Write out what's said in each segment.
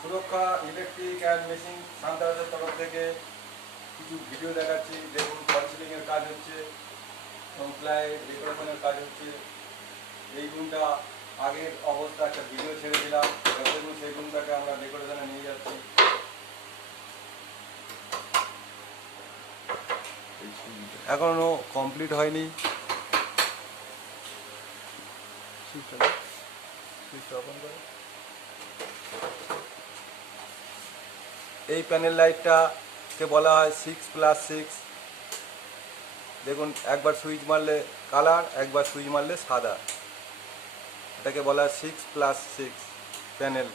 সুরক্ষা electric and machine সান্তারাজের তরফ থেকে কিছু ভিডিও দেখাচ্ছি। দেখুন ফল সিলিংয়ের কাজ হচ্ছে এবং প্লাই ডেকোরেশনের কাজ হচ্ছে। এই রুমটা আগের অবস্থা একটা ভিডিও ছেড়েছিলাম, দেখুন সেই রুমটাকে আমরা ডেকোরেশনে নিয়ে যাচ্ছি। এখনো কমপ্লিট হয়নি। এই প্যানেল লাইটটাকে বলা হয় 6+6। দেখুন একবার সুইচ মারলে কালার, একবার সুইচ মারলে সাদা। এটাকে বলা হয় 6+6 প্যানেল।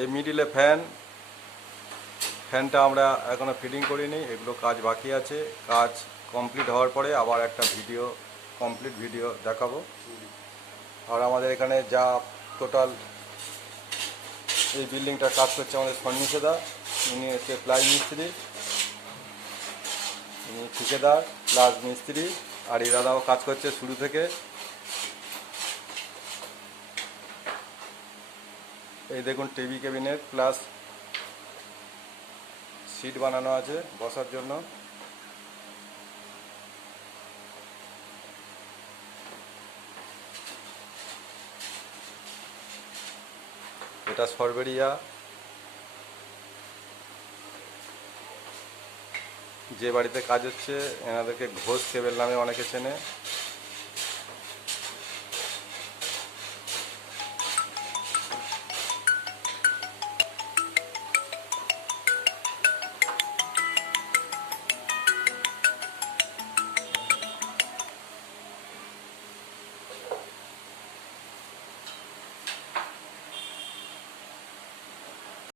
এই মিডিলে ফ্যানটা আমরা এখনও ফিটিং করিনি, এগুলো কাজ বাকি আছে। কাজ কমপ্লিট হওয়ার পরে আবার একটা কমপ্লিট ভিডিও দেখাবো। আর আমাদের এখানে যা টোটাল এই বিল্ডিংটার কাজ করছে আমাদের সন্নিষেধা, উনি হচ্ছে প্লাই মিস্ত্রি, উনি ঠিকাদার প্লাস মিস্ত্রি। আর এই দাদাও কাজ করছে শুরু থেকে। এই দেখুন টিভি ক্যাবিনেট প্লাস সিট বানানো আছে বসার জন্য। এটা সরবেরিয়া, যে বাড়িতে কাজ হচ্ছে এনাদেরকে ঘোষ কেবেল নামে অনেকে চেনে।